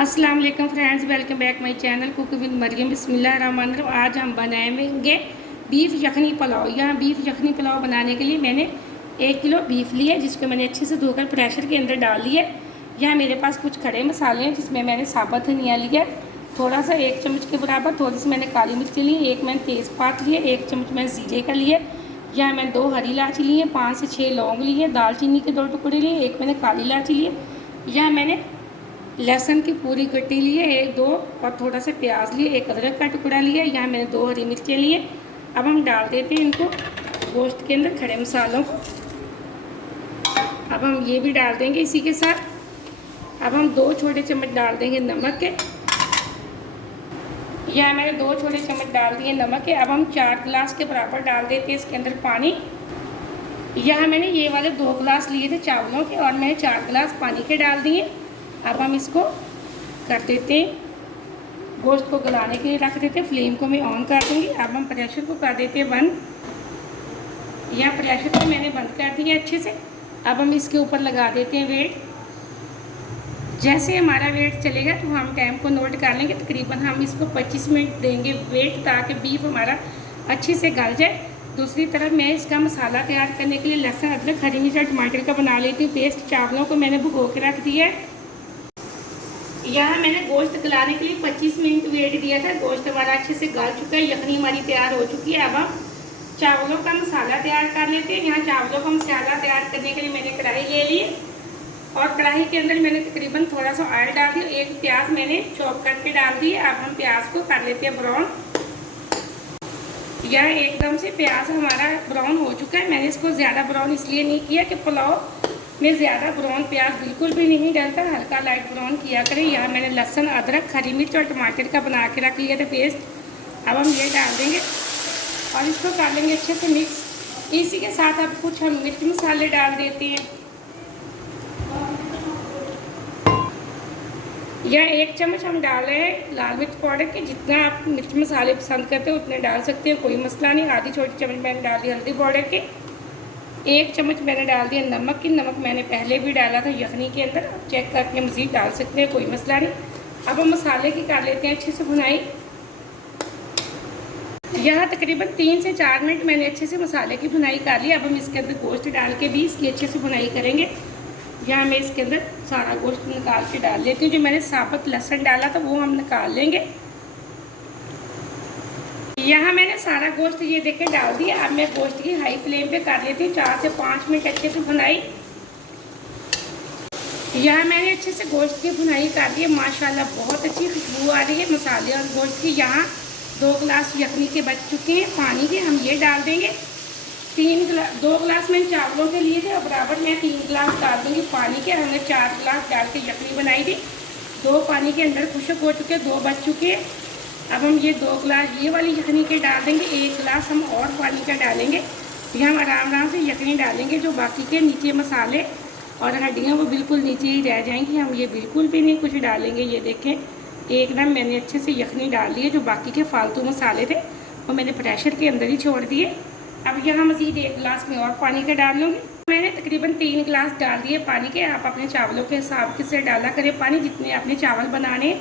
अस्सलाम वालेकुम friends, welcome back my channel cook with Mariam. बिस्मिल्लाहिर्रहमानिर्रहीम। आज हम बनाएंगे बीफ यखनी पुलाव। यहाँ बीफ यखनी पुलाव बनाने के लिए मैंने 1 किलो बीफ लिया, जिसको मैंने अच्छे से धोकर प्रेशर के अंदर डाल दिया। यहाँ मेरे पास कुछ खड़े मसाले हैं, जिसमें मैंने साबुत धनिया लिया थोड़ा सा 1 चम्मच के बराबर, थोड़ी सी मैंने काली मिर्च ली, 1 मैंने तेज़पात लिए, 1 चम्मच मैंने जीरे का लिया। यहाँ मैंने 2 हरी इलायची लिए, 5 से 6 लौंग लिए, दालचीनी के 2 टुकड़े लिए, 1 मैंने काली इलायची लिए। यहाँ मैंने लहसुन की पूरी कटी लिए, 1-2 और थोड़ा सा प्याज लिए, 1 अदरक का टुकड़ा लिया। यहाँ मैंने 2 हरी मिर्चें लिए। अब हम डाल देते हैं इनको गोश्त के अंदर खड़े मसालों को। अब हम ये भी डाल देंगे इसी के साथ। अब हम 2 छोटे चम्मच डाल देंगे नमक के। यहाँ मैंने 2 छोटे चम्मच डाल दिए नमक के। अब हम 4 गिलास के बराबर डाल देते हैं इसके अंदर पानी। यहाँ मैंने ये वाले 2 गिलास लिए थे चावलों के और मैंने 4 गिलास पानी के डाल दिए। अब हम इसको कर देते हैं, गोश्त को गलाने के लिए रख देते हैं। फ्लेम को मैं ऑन कर दूँगी। अब हम प्रेशर को कर देते हैं बंद। यहाँ प्रेशर को मैंने बंद कर दिया अच्छे से। अब हम इसके ऊपर लगा देते हैं वेट। जैसे हमारा वेट चलेगा तो हम टाइम को नोट कर लेंगे। तकरीबन हम इसको 25 मिनट देंगे वेट, ताकि बीफ हमारा अच्छे से गल जाए। दूसरी तरफ मैं इसका मसाला तैयार करने के लिए लहसुन, अदरक, हरी मिर्च और टमाटर का बना लेती हूँ पेस्ट। चावलों को मैंने भिगो के रख दिया है। यहाँ मैंने गोश्त गलाने के लिए 25 मिनट वेट दिया था। गोश्त हमारा अच्छे से गल चुका है, यखनी हमारी तैयार हो चुकी है। अब हम चावलों का मसाला तैयार कर लेते हैं। यहाँ चावलों का मसाला तैयार करने के लिए मैंने कढ़ाई ले ली और कढ़ाई के अंदर मैंने तकरीबन थोड़ा सा ऑयल डाल दिया। 1 प्याज मैंने चॉप करके डाल दी। अब हम प्याज को कर लेते हैं ब्राउन। यह एकदम से प्याज हमारा ब्राउन हो चुका है। मैंने इसको ज़्यादा ब्राउन इसलिए नहीं किया कि पुलाव में ज़्यादा ब्राउन प्याज बिल्कुल भी नहीं डलता, हल्का लाइट ब्राउन किया करें। यहाँ मैंने लहसुन, अदरक, हरी मिर्च और टमाटर का बना के रख लिया था पेस्ट। अब हम ये डाल देंगे और इसको कर लेंगे अच्छे से मिक्स। इसी के साथ अब कुछ हम मिर्च मसाले डाल देते हैं। यह 1 चम्मच हम डाल रहे हैं लाल मिर्च पाउडर के। जितना आप मिर्च मसाले पसंद करते हो उतने डाल सकते हैं, कोई मसला नहीं। आधी छोटी चम्मच मैंने डाल दी हल्दी पाउडर के। 1 चम्मच मैंने डाल दिया नमक की। नमक मैंने पहले भी डाला था यखनी के अंदर, आप चेक करके मज़ीद डाल सकते हैं, कोई मसला नहीं। अब हम मसाले की कर लेते हैं अच्छे से भुनाई। यहाँ तकरीबन 3 से 4 मिनट मैंने अच्छे से मसाले की भुनाई कर ली। अब हम इसके अंदर गोश्त डाल के भी इसकी अच्छे से भुनाई करेंगे। यहाँ मैं इसके अंदर सारा गोश्त निकाल के डाल लेती हूँ। जो मैंने साबुत लहसुन डाला था वो हम निकाल लेंगे। यहाँ मैंने सारा गोश्त ये देखे डाल दिया। अब मैं गोश्त की हाई फ्लेम पे कर लेती हूँ 4 से 5 मिनट अच्छे से भुनाई। यहाँ मैंने अच्छे से गोश्त की भुनाई कर दी है। माशाल्लाह बहुत अच्छी खुशबू आ रही है मसाले और गोश्त की। यहाँ 2 गिलास यखनी के बच चुके हैं पानी के, हम ये डाल देंगे। 2 गिलास मैंने चावलों के लिए थे और बराबर मैं 3 गिलास डाल दूँगी पानी के। हमने 4 गिलास डाल के यखनी बनाई थी। 2 पानी के अंदर खुशक हो चुके, 2 बच चुके हैं। अब हम ये 2 गिलास ये वाली यखनी के डाल देंगे। 1 गिलास हम और पानी का डालेंगे। ये हम आराम आराम से यखनी डालेंगे। जो बाकी के नीचे मसाले और हड्डियाँ वो बिल्कुल नीचे ही रह जाएंगी। हम ये बिल्कुल भी नहीं कुछ डालेंगे। ये देखें एकदम मैंने अच्छे से यखनी डाल दी है। जो बाकी के फालतू मसाले थे वो मैंने प्रेशर के अंदर ही छोड़ दिए। अब यहाँ मज़ीद 1 गिलास में और पानी का डाल लूँगी। मैंने तकरीबन 3 गिलास डाल दिए पानी के। आप अपने चावलों के हिसाब से डाला करें पानी, जितने आपने चावल बनाने,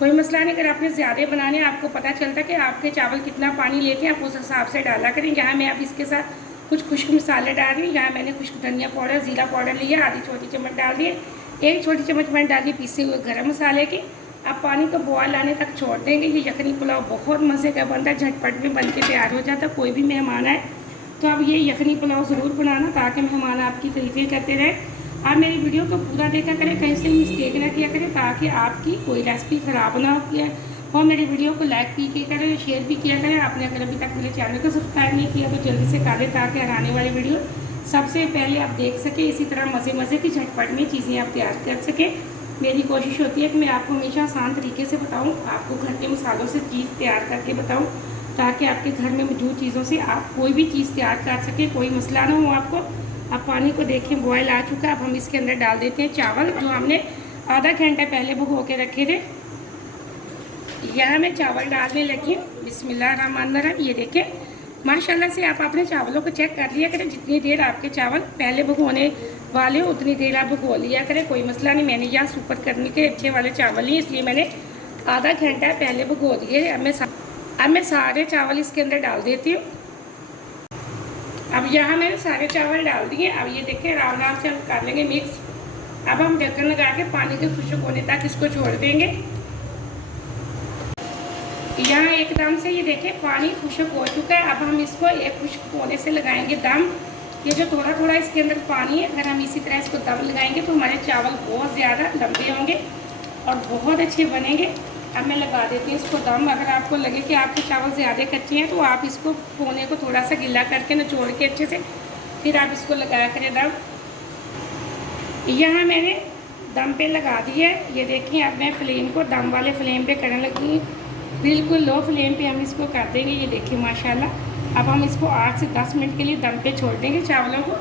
कोई मसला नहीं। अगर आपने ज़्यादा बनाने, आपको पता चलता कि आपके चावल कितना पानी लेते हैं, आप उस हिसाब से डाला करें। यहाँ मैं अब इसके साथ कुछ खुश्क मसाले डाल रही हूँ। यहाँ मैंने खुश्क धनिया पाउडर, ज़ीरा पाउडर लिया, आधी छोटी चम्मच डाल दिए। 1 छोटी चम्मच मैंने डाल दी पीसे हुए गरम मसाले के। अब पानी को बॉयल आने तक छोड़ देंगे। ये यखनी पुलाव बहुत मज़े का बनता है, झटपट में बन के तैयार हो जाता। कोई भी मेहमान आए तो अब ये यखनी पुलाव ज़रूर बनाना, ताकि मेहमान आपकी तारीफ़ें करते रहें। आप मेरी वीडियो को पूरा देखा करें, कहीं से मिस्टेक ना किया करें, ताकि आपकी कोई रेसिपी ख़राब ना हो। और मेरी वीडियो को लाइक भी किया करें, शेयर भी किया करें। आपने अगर अभी तक मेरे चैनल को सब्सक्राइब नहीं किया तो जल्दी से कर लें, ताकि आने वाली वीडियो सबसे पहले आप देख सकें। इसी तरह मज़े की झटपट में चीज़ें आप तैयार कर सकें। मेरी कोशिश होती है कि मैं आपको हमेशा आसान तरीके से बताऊँ, आपको घर के मसालों से चीज़ तैयार करके बताऊँ, ताकि आपके घर में मौजूद चीज़ों से आप कोई भी चीज़ तैयार कर सकें, कोई मसला ना हो आपको। अब पानी को देखें बॉयल आ चुका है। अब हम इसके अंदर डाल देते हैं चावल, जो हमने आधा घंटा पहले भिगो के रखे थे। यहाँ मैं चावल डालने लगी हूँ। बिस्मिल्लाहिर्रहमानिर्रहीम। ये देखें माशाल्लाह से आप अपने चावलों को चेक कर लिया करें, जितनी देर आपके चावल पहले भगोने वाले हो उतनी देर आप भगो लिया करें, कोई मसला नहीं। मैंने यहाँ सुपर करने के अच्छे वाले चावल ही, इसलिए मैंने आधा घंटा पहले भगो दिए। अब मैं सारे चावल इसके अंदर डाल देती हूँ। अब यहाँ मैंने सारे चावल डाल दिए। अब ये देखें आराम आराम से हम कर लेंगे मिक्स। अब हम ढक्कन लगा के पानी के खुश्क होने तक इसको छोड़ देंगे। यहाँ एकदम से ये देखें पानी खुश्क हो चुका है। अब हम इसको एक खुश्क होने से लगाएंगे दम। ये जो थोड़ा थोड़ा इसके अंदर पानी है, अगर हम इसी तरह इसको दम लगाएंगे तो हमारे चावल बहुत ज़्यादा लंबे होंगे और बहुत अच्छे बनेंगे। अब मैं लगा देती हूँ इसको दम। अगर आपको लगे कि आपके चावल ज़्यादा कच्चे हैं तो आप इसको कोने को थोड़ा सा गिला करके निचोड़ के अच्छे से फिर आप इसको लगाया करें दम। यहाँ मैंने दम पे लगा दिया है। ये देखिए अब मैं फ्लेम को दम वाले फ्लेम पे करने लगी, बिल्कुल लो फ्लेम पे हम इसको कर देंगे। ये देखिए माशाल्लाह। अब हम इसको 8 से 10 मिनट के लिए दम पे छोड़ देंगे चावलों को।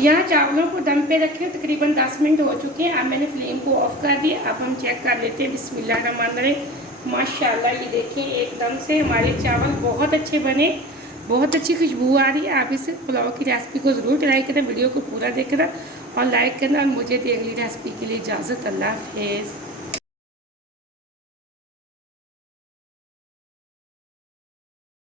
यहाँ चावलों को दम पे रखे तकरीबन 10 मिनट हो चुके हैं। अब मैंने फ्लेम को ऑफ कर दिया। अब हम चेक कर लेते हैं। बिस्मिल्लाहिर्रहमानिर्रहीम। माशाल्लाह ये देखिए एकदम से हमारे चावल बहुत अच्छे बने, बहुत अच्छी खुशबू आ रही है। आप इस पुलाव की रेसिपी को ज़रूर ट्राई करें, वीडियो को पूरा देखना और लाइक करना। और मुझे दी अगली रेसिपी के लिए इजाज़त। अल्लाह हाफ़िज़।